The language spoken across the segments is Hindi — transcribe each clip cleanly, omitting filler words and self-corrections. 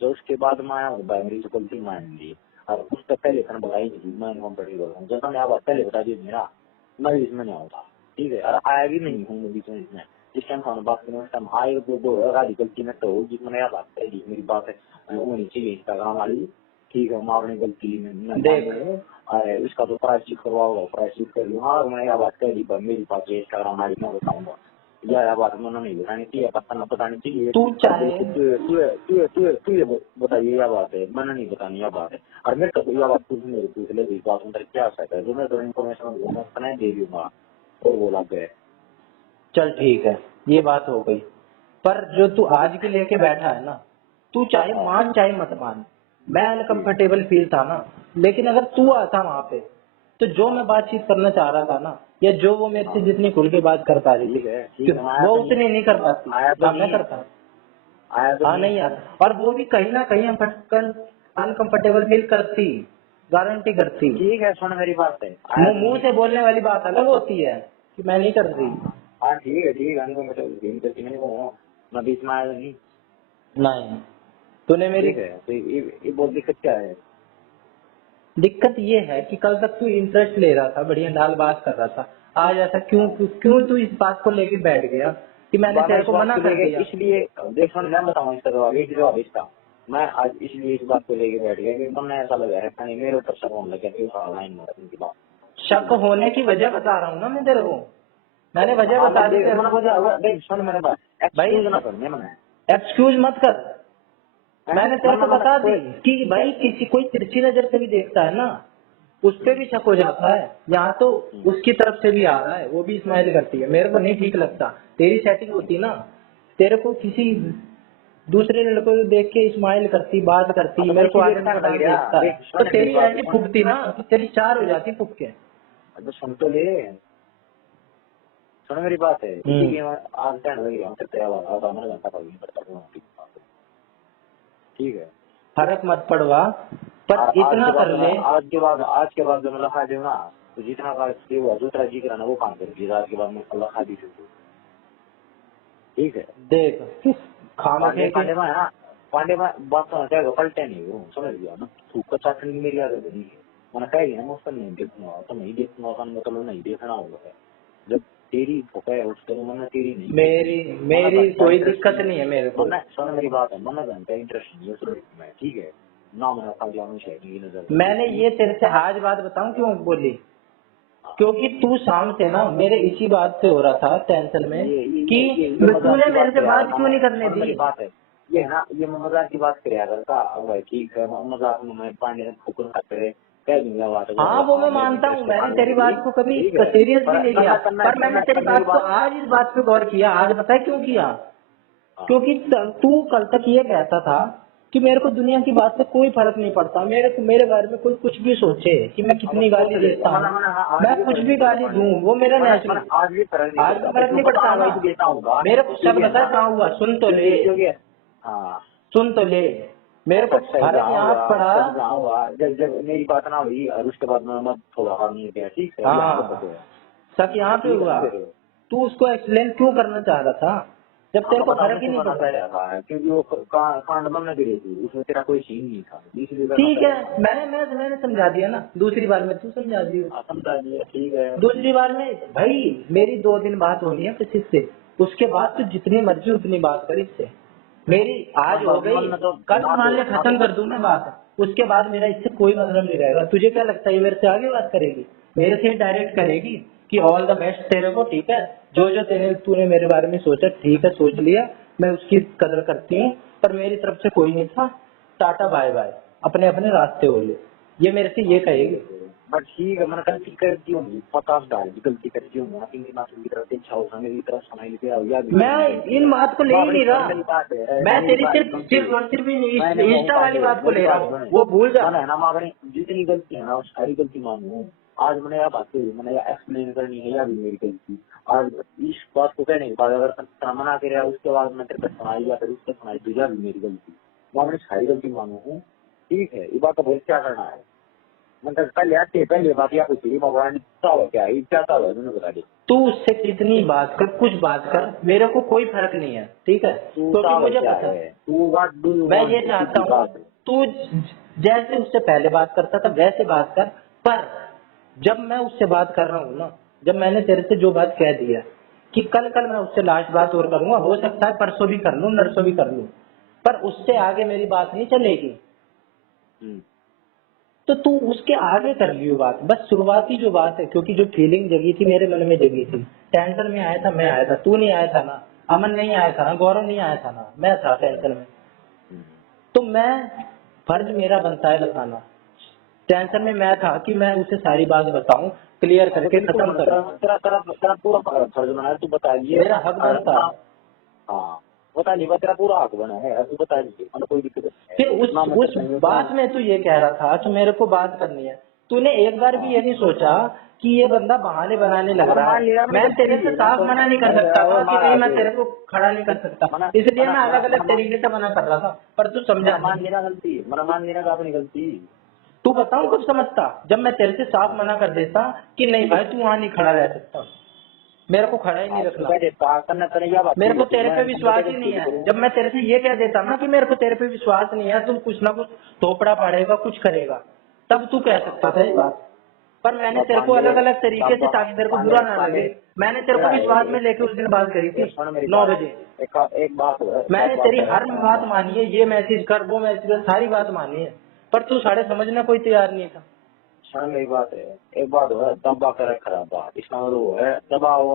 जो उसके बाद मैं आया भाई मेरी तो गलती मान ली और उससे पहले मैंने बताई नहीं थी मैं इनकम्पेटेबल हूँ। जब मैंने आप पहले बता दी मेरा मैं इसमें नहीं होता, ठीक है, और आया भी नहीं हूँ बीच में इसमें। जिस टाइम खाना बात करें उस टाइम आए तो आधी गलती में तो जिसमें यार बात करी मेरी बात है वो नीचे इंस्टाग्राम वाली, ठीक है, मैं अपनी गलती में देख अरे उसका तो प्रायश्चित करवाओ, प्रायश्चित कर लूँ। हाँ मैं यह बात करी मेरी बात इंस्टाग्राम वाली मैं बताऊंगा यह बात मैंने नहीं बतानी चाहिए, पता बतानी चाहिए। तू चाहे तू बताइए यह बात है, मैंने नहीं बतानी यह बात है। और मेरे को यह बात पूछ मेरे पूछ ले बात अंदर क्या सकता है जो मैं तो इन्फॉर्मेशन दे दूंगा और बोला गए। चल ठीक है, ये बात हो गई। पर जो तू आज के लेके बैठा है ना, तू चाहे मान चाहे मत मान, मैं अनकंफर्टेबल फील था ना, लेकिन अगर तू आता वहां पे तो जो मैं बातचीत करना चाह रहा था ना, या जो वो मेरे से जितनी खुल के बात कर पा रही थी वो उतनी नहीं कर पाती, मैं करता। हाँ नहीं यार, और वो भी कहीं ना कहीं अनकंफर्टेबल फील करती, गारंटी करती। ठीक है सुन मेरी बात है, मुंह से बोलने वाली बात अलग होती है कि मैं नहीं कर रही। हाँ ठीक है अनकम्फर्टेबल मैं बीच में आया नहीं। नहीं, तूने मेरी ठीक है तो ये बहुत दिक्कत क्या है? दिक्कत ये है कि कल तक तू इंटरेस्ट ले रहा था, बढ़िया ढाल बात कर रहा था, आज ऐसा क्यों क्यों तू इस बात को लेके बैठ गया कि मैंने तेरे को मना कर दिया? इसलिए देख मैं बताऊँ इसका जवाब इसका मैं आज इसलिए इस बात को लेके बैठ गया कि तुमने ऐसा लगा है नहीं मेरे ऊपर शक होने लगा कि ऑनलाइन में उनकी बात शक होने की वजह बता रहा हूँ ना मैं तेरे को, मैंने वजह बता दी तेरे को। सुन मेरे बात भाई ना करने मैंने एक्सक्यूज मत कर, मैंने तेरे को बता दी कि भाई किसी कोई तिरछी नजर से भी देखता है ना उस पे भी शक हो जाता है। यहाँ तो उसकी तरफ से भी आ रहा है, वो भी स्माइल करती है, मेरे को नहीं ठीक लगता। तेरी सेटिंग होती ना, तेरे को किसी दूसरे लड़कों को देख के स्माइल करती, बात करती, मेरे को आगे तक देखता है, तो तेरी ऐसी फूकती ना कि तेरी चार हो जाती फूक के। सुन तो ले, सुन मेरी बात है इसीलिए आज ठीक है फर्क मत पड़वा, पर इतना कर ले। आज के बाद जो मैं लखा दूँ ना तो जितना हुआ दूसरा जी कराना वो काम करेगी आज के बाद मैं लखा दी सकूँ। ठीक है देख किस खाने पांडे में है ना पांडे में बात समझ जाएगा पलटे नहीं वो समझ गया ना थूक का चाटनी मेरी आदत नहीं है मैंने कहेगी ना मुझसे नहीं देखूंगा तो नहीं देखूंगा का मतलब नहीं देखना होगा जब तेरी फोटो है उसके मैंने तेरी नहीं मेरी कोई दिक्कत नहीं है मेरे को। सुन मेरी बात है मन घंटा इंटरेस्ट नहीं है ठीक है ना मैंने खाली नजर मैंने ये तेरे से आज बात बताऊं क्यों बोली, क्योंकि तू शाम से ना मेरे इसी बात से हो रहा था टेंशन में कि तूने मेरे से बात क्यों नहीं करने दी। बात है ये है ना ये मैं मजाक की बात कर करता भाई ठीक है मजाक में पानी फुकर खाते रहे कह दूंगा बात। हाँ वो मैं मानता हूँ, मैंने तेरी बात को कभी सीरियस भी नहीं लिया, पर मैंने तेरी बात को आज इस बात पे गौर किया। आज पता है क्यों किया? क्योंकि तू कल तक ये कहता था कि मेरे को दुनिया की बात से कोई फर्क नहीं पड़ता, मेरे बारे में कोई कुछ भी सोचे कि मैं कितनी गाली देता हूँ, मैं कुछ भी गाली दूँ, वो मेरा नेचुरल। आज तो फर्क नहीं पड़ता ना, मेरे को सब बता कहाँ हुआ, सुन तो ले, सुन तो ले, मेरे को फर्क यहाँ पड़ा जब मेरी बात ना हुई और उसके बाद मैं मत थोड़ा नहीं गया ठीक है। हाँ सब यहाँ पे हुआ, तू उसको एक्सप्लेन क्यों करना चाह रहा था जब तेरे को फर्क ही नहीं पड़ता? क्योंकि वो कांड बनने दे रही थी उसमें तेरा कोई सीन नहीं था इसलिए ठीक है मैंने समझा दिया ना, दूसरी बार में तू समझा दिया ठीक है। दूसरी बार में भाई मेरी 2 दिन बात होनी है किसी से, उसके बाद तू जितनी मर्जी उतनी बात कर इससे, मेरी आज हो गई कल मान ले खत्म कर दूं मैं बात, उसके बाद मेरा इससे कोई मतलब नहीं रहेगा। तुझे क्या लगता है मेरे से आगे बात करेगी? मेरे से डायरेक्ट करेगी कि ऑल द बेस्ट तेरे को, ठीक है, जो जो तूने मेरे बारे में सोचा ठीक है, सोच लिया, मैं उसकी कदर करती हूँ, पर मेरी तरफ से कोई नहीं था, टाटा बाय बाय, अपने अपने रास्ते हो ले, ये मेरे से ये कहेगी। बट ठीक है मैंने गलती करती हूँ 50 बार गलती करती हूँ की तरफ से इच्छा होगा मेरी तरफ समाई मैं इन बात को ले ही नहीं रहा, मैं तेरी सिर्फ और सिर्फ इंस्टा वाली बात को ले रहा हूँ, वो भूल जा ना जितनी गलती है ना सारी गलती मानू। आज मैंने यह बात कही मैंने एक्सप्लेन करनी है या भी मेरी गलती, और इस बात को कहने के बाद अगर मना कर उसके बाद मैं तेरे पर सुनाई या फिर उससे सुनाई दूजा भी मेरी गलती, वो मैंने सारी गलती मानू हूँ। ठीक है ये बात का बहुत क्या करना है मतलब पहले आते पहले बात या पूछी भगवान क्या है क्या था तुमने बता दी। तू उससे कितनी बात कर, कुछ बात कर, मेरे को कोई फर्क नहीं है, ठीक है, क्योंकि मुझे पता है मैं ये चाहता हूँ तू जैसे उससे पहले बात करता था वैसे बात कर। पर जब मैं उससे बात कर रहा हूँ ना, जब मैंने तेरे से जो बात कह दिया कि कल मैं उससे लास्ट बात और करूंगा, हो सकता है परसों भी कर लूँ, नरसों भी कर लूँ, पर उससे आगे मेरी बात नहीं चलेगी। तो तू उसके आगे कर लियो बात, बस शुरुआती जो बात है, क्योंकि जो फीलिंग जगी थी मेरे मन में जगी थी, टेंशन में आया था, मैं आया था, तू नहीं आया था ना, अमन नहीं आया था ना, गौरव नहीं आया था ना, मैं था टेंशन में। तो मैं फर्ज मेरा बनता है बताना, टेंशन में मैं था कि मैं उसे सारी बात बताऊं, क्लियर करके खत्म करूं। तेरा पूरा फर्ज बना है, तू बता दिए मेरा हक बनता। हाँ बता नहीं, तेरा पूरा हक बना है, तू बता दीजिए, मतलब कोई दिक्कत नहीं। फिर उस बात में तू ये कह रहा था कि मेरे को बात करनी है, तूने एक बार भी ये नहीं सोचा कि ये बंदा बहाने बनाने लग रहा है। मैं तेरे से साफ मना नहीं कर सकता था कि नहीं, मैं तेरे को खड़ा नहीं कर सकता, इसलिए मैं अलग अलग तरीके से मना कर रहा था, पर तू समझा। मान लेना गलती, मान लेना का अपनी गलती। तू बताऊं कब समझता, जब मैं तेरे से साफ मना कर देता कि नहीं भाई तू वहां नहीं खड़ा रह सकता, मेरे को खड़ा ही नहीं रखना, मेरे को तेरे पे विश्वास ही नहीं है। जब मैं तेरे से ये कह देता ना कि मेरे को तेरे पे विश्वास नहीं है, तुम कुछ ना कुछ थोपड़ा पड़ेगा, कुछ करेगा, तब तू कह सकता था ये बात। पर मैंने तेरे को अलग अलग तरीके से, ताकि तेरे को बुरा ना लगे, मैंने तेरे को विश्वास में लेके उस दिन बात करी थी 9 बजे। एक बात मैंने तेरी हर बात मानी है, ये मैसेज कर, वो मैसेज कर, सारी बात मानी है, पर तू साढ़े समझना कोई तैयार नहीं था। एक बात है, दबा कर खराब बात, इसका मतलब वो है दबाव,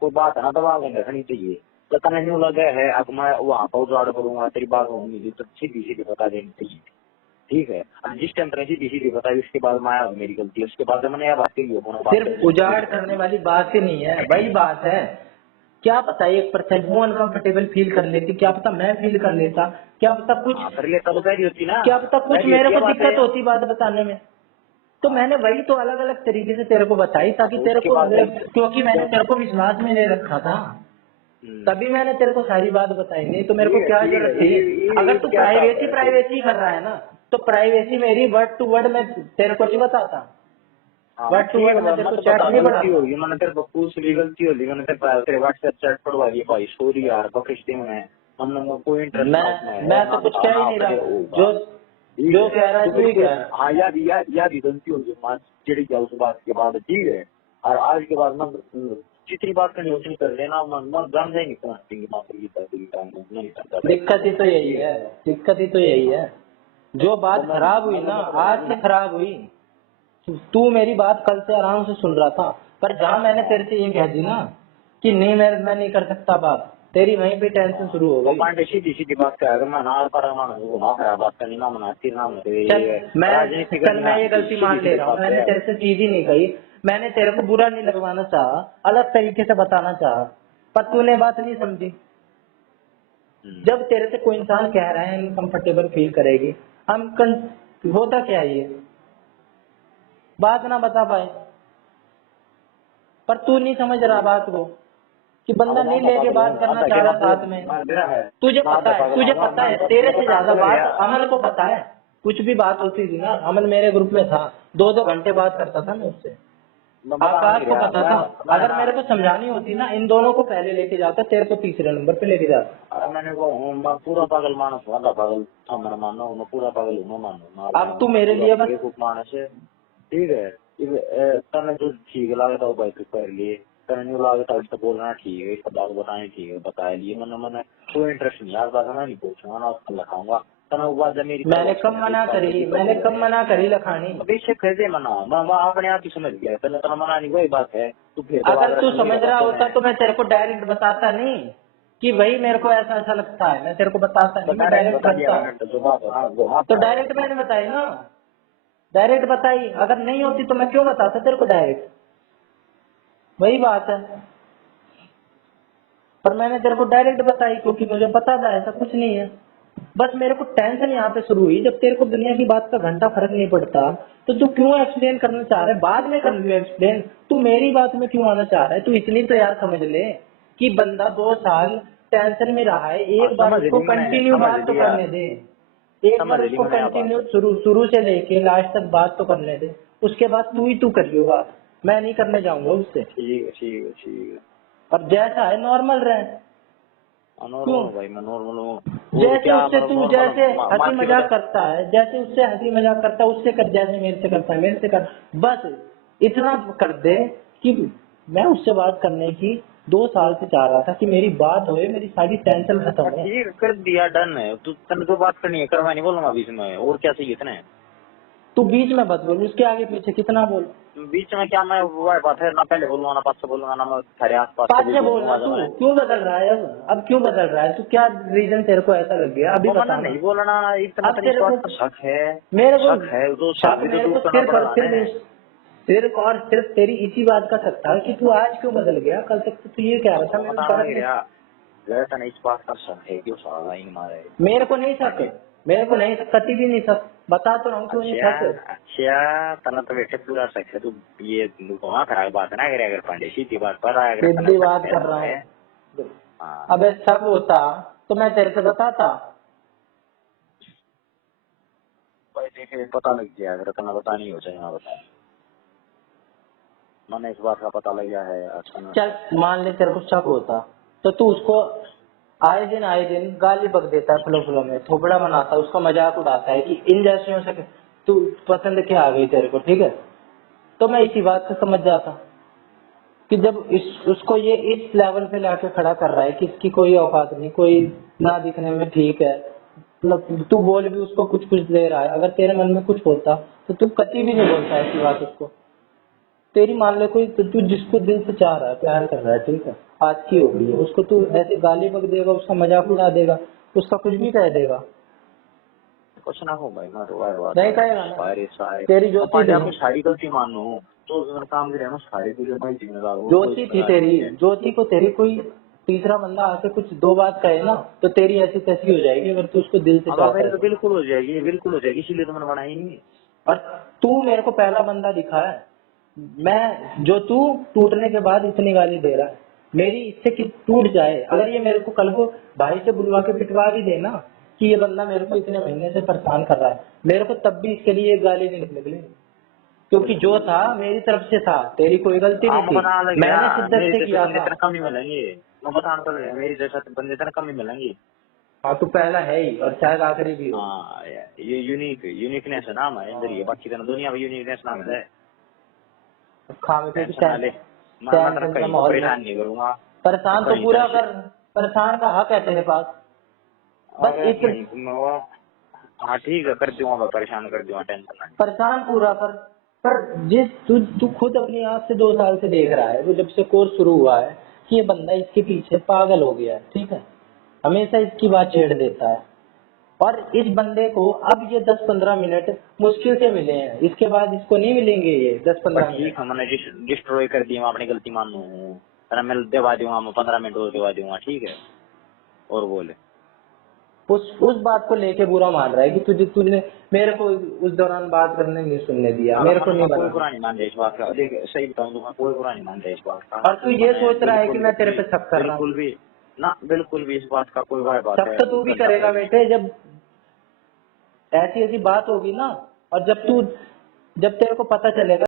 कोई बात है ना दबाव में रखनी चाहिए। तो तने यूँ लगे है अब मैं वहाँ पर उजाड़ करूंगा, तेरी बात होंगी तो सीधी सीधी बता देनी चाहिए, ठीक है। अब जिस टाइम पर सीधी सीधी बताई उसके बाद मैं मेरी गलती है, उसके बाद मैंने यह बात कही है। सिर्फ उजाड़ करने वाली बात ही नहीं है, वही बात है, क्या पता 1% वो अनकंफर्टेबल फील कर लेती, क्या पता मैं फील कर लेता, क्या पता कुछ कर लेता तो पहली होती ना, क्या पता कुछ मेरे को दिक्कत होती बात बताने में। तो मैंने वही तो अलग अलग तरीके से तेरे को बताई, ताकि तेरे को, क्योंकि मैंने तेरे को विश्वास में नहीं रखा था, तभी मैंने तेरे को सारी बात बताई, नहीं तो मेरे को क्या जरूरत थी। अगर तू प्राइवेसी कर रहा है ना, तो प्राइवेसी मेरी वर्ड टू वर्ड में तेरे को नहीं बताता, वर्ड टू वर्ड में तेरे को चैट नहीं बढ़ाती होगी, मैंने तेरे को पूछ ली गलती होगी, मैंने तेरे व्हाट्सएप चैट पढ़वा दी भाई स्टोरी यार बकरिश्ते में, मतलब कोई इंटरेस्ट मैं तो कुछ कह ही नहीं रहा, जो कह रहा है तू ही कह रहा है। हाँ याद गलती होगी चिड़ी गया उस बात के बाद, ठीक है। और आज के बाद मैं जितनी बात करनी उतनी कर लेना, मन जान जाएंगे दिक्कत ही तो यही है, दिक्कत ही तो यही है, जो बात खराब हुई ना आज से खराब हुई। तू मेरी बात कल से आराम से सुन रहा था, पर जहाँ मैंने तेरे से ये कह दी ना कि नहीं मैं नहीं कर सकता बात, तेरी वहीं पे टेंशन शुरू हो गई। सीधी सीधी बात कर, मैं बात करनी ना मना मैं ये गलती मान ले रहा हूँ, मैंने तेरे से सीधी नहीं कही, मैंने तेरे को बुरा नहीं लगवाना चाहा, अलग तरीके से बताना चाहा, पर तूने बात नहीं समझी। जब तेरे से कोई इंसान कह रहा है अनकंफर्टेबल फील करेगी, होता क्या है ये, बात ना बता पाए, पर तू नहीं समझ रहा बात को कि बंदा नहीं लेके बात करना चाह रहा साथ में। तुझे पता है तेरे से ज्यादा बात अमन को पता है, कुछ भी बात होती थी ना, अमन मेरे ग्रुप में था, 2-2 घंटे बात करता था मैं उससे, आकाश को पता था। अगर मेरे को समझानी होती ना, इन दोनों को पहले लेके जाता, तेरे को तीसरे नंबर पे लेके जाता। मैंने पूरा पागल मानस वाला पागल था, मैं मानो पूरा पागल हूँ, मानो अब तू मेरे लिए बस मानस है, ठीक है। तने जो ठीक लगता वो भाई कर लिए, तने नहीं लगता उसको बोलना ठीक है, इसका बात बताने ठीक है, बता लिए, मैंने कोई इंटरेस्ट नहीं यार, बात मैं नहीं पूछूंगा ना, उसको लगाऊंगा। मैंने कब मना करी लखानी, बेशक कैसे मना, मैं अपने आप ही समझ गया, पहले तो मना नहीं, वही बात है। अगर तू समझ रहा होता तो मैं तेरे को डायरेक्ट बताता नहीं कि भाई मेरे को ऐसा लगता है, मैं तेरे को बताता नहीं, मैं डायरेक्ट करता। तो डायरेक्ट मैंने बताई ना, डायरेक्ट बताई, अगर नहीं होती तो मैं क्यों बताता तेरे को डायरेक्ट, वही बात है। पर मैंने तेरे को डायरेक्ट बताई क्योंकि मुझे पता था ऐसा कुछ नहीं है, बस मेरे को टेंशन यहाँ पे शुरू हुई जब तेरे को दुनिया की बात का घंटा फर्क नहीं पड़ता, तो तू क्यों एक्सप्लेन करना चाह रहा है, बाद में कर लियो एक्सप्लेन, तू मेरी बात में क्यों आना चाह रहा है। तू इतनी तो यार समझ ले कि बंदा 2 साल टेंशन में रहा है, एक बार उसको कंटिन्यू बात तो करने दे, एक बार उसको कंटिन्यू शुरू से लेके लास्ट तक बात तो करने दे, उसके बाद तू करियो बात, मैं नहीं करने जाऊंगा उससे। ठीक है। और जैसा है नॉर्मल रहे। नॉर्मल भाई, मैं नॉर्मल हूँ। जैसे उससे तू जैसे हंसी मजाक करता है, जैसे उससे हंसी मजाक करता है उससे कर, जैसे मेरे से करता है मेरे से कर, बस इतना कर दे कि मैं उससे बात करने की 2 साल से चाह रहा था कि मेरी बात होए, मेरी सारी टेंशन खत्म हो। ठीक कर दिया, डन है। तू तने तो बात करनी है, करवा नहीं बोलूंगा बीच में, और क्या चाहिए इतने। तू बीच में मत बोल, उसके आगे पीछे कितना बोल। बीच में क्या, मैं वो बात है ना, पहले बोलूंगा ना पाँच से बोलूंगा ना, मैं तेरे आसपास पाँच से बोलना। तू क्यों बदल रहा है अब क्यों बदल रहा है तू? क्या रीजन तेरे को ऐसा लग गया अभी बता। नहीं बोलना इतना, अब तेरे को शक है, मेरे को शक है तो शक मेरे को सिर्फ और सिर्फ तेरी इसी बात का शक था कि तू आज क्यों बदल गया। कल तक तो तू ये कह रहा था मेरे इस बात का शक है कि वो साला ही मारे। मेरे को नहीं शक, मेरे को नहीं शक, कभी भी नहीं शक, बता तो रहा हूँ क्यों नहीं शक। अच्छा तना तो बेटे पूरा शक है, तू ये घुमा खराब बात ना करे, अगर पांडे सीधी बात पर आया, सीधी बात कर रहा है। अबे शक होता तो मैं तेरे से बताता। पता लग गया, अगर तना बता नहीं हो चाहिए ना बताए, मैंने इस बात का पता लग गया है। चल मान ले तेरे को शक होता तो तू उसको आए दिन गाली बक देता है, फुलो में थोपड़ा बनाता है, उसका मजाक उड़ाता है कि इन जैसियों से तू पसंद क्या आ गई तेरे को, ठीक है। तो मैं इसी बात से समझ जाता कि जब उसको ये इस लेवल पे लाके खड़ा कर रहा है कि इसकी कोई औकात नहीं, कोई ना दिखने में ठीक है, मतलब तू बोल भी उसको कुछ दे रहा है, अगर तेरे मन में कुछ होता तो तू कभी भी नहीं बोलता ऐसी बात उसको। तेरी मान ले कोई, तो तू जिसको दिल से चाह रहा है, प्यार कर रहा है, ठीक है, आज की हो गई है, उसको तू ऐसे गाली बक देगा, उसका मजाक उड़ा देगा, उसका कुछ भी कह देगा। कुछ ना हो भाई, मैं तो नहीं कहेगा ना। तेरी गलती मानो तो काम भी रहना, सारी जिम्मेदार ज्योति थी तेरी, ज्योति को तेरी कोई तीसरा बंदा आके कुछ 2 बात कहे ना तो तेरी ऐसी तैसी हो जाएगी, अगर तू उसको दिल से चाहता है। तो बिल्कुल हो जाएगी, बिल्कुल हो जाएगी, इसीलिए तो मैंने बनाई नहीं। और तू मेरे को पहला बंदा दिखा है, मैं जो तू टूटने के बाद इतनी गाली दे रहा है, मेरी इससे कि टूट जाए, अगर ये मेरे को कल को भाई से बुलवा के पिटवा भी देना कि ये बंदा मेरे को इतने महीने से परेशान कर रहा है, मेरे को तब भी इसके लिए एक गाली नहीं निकली, क्योंकि जो था मेरी तरफ से था, तेरी कोई गलती नहीं थी, मैंने शिद्दत से किया था। कम ही मिलेंगे, मैं बता तो मेरी जैसा बंदे तरह कम ही मिलेंगे। हाँ तू पहला है ही और शायद आखिरी भी हो। हाँ ये यूनिकनेस है नाम है अंदर, ये बाकी दुनिया में यूनिकनेस नाम है। परेशान नहीं करूंगा, परेशान तो पूरा कर, परेशान का हक है तेरे पास, बस एक। हाँ ठीक है, कर दूंगा, परेशान कर दूंगा, टेंशन परेशान पूरा कर। पर जिस तू खुद अपनी आँख से 2 साल से देख रहा है, वो जब से कोर्स शुरू हुआ है कि ये बंदा इसके पीछे पागल हो गया है, ठीक है, हमेशा इसकी बात छेड़ देता है, और इस बंदे को अब ये 10-15 मिनट मुश्किल से मिले हैं, इसके बाद इसको नहीं मिलेंगे ये 10-15 मिनट। ठीक है, मैंने डिस्ट्रॉय कर दिया, मैं अपनी गलती मान लूँ, मैं दबा दूंगा, मैं 15 मिनट और दबा दूंगा, ठीक है। और बोले उस बात को लेके बुरा मान रहा है कि तूने मेरे को उस दौरान बात करने नहीं सुनने दिया, मेरे को नहीं, कोई बुरा नहीं मान रहा इस बात का, देख सही बताऊं तो मैं कोई बुरा नहीं मान रहा इस बात का। और तू ये सोच रहा है कि मैं तेरे पे शक कर रहा हूँ? बिल्कुल भी ना, बिल्कुल भी इस बात का कोई बात है। शक तो तू भी करेगा बेटे, जब ऐसी बात होगी ना, और जब तेरे को पता चलेगा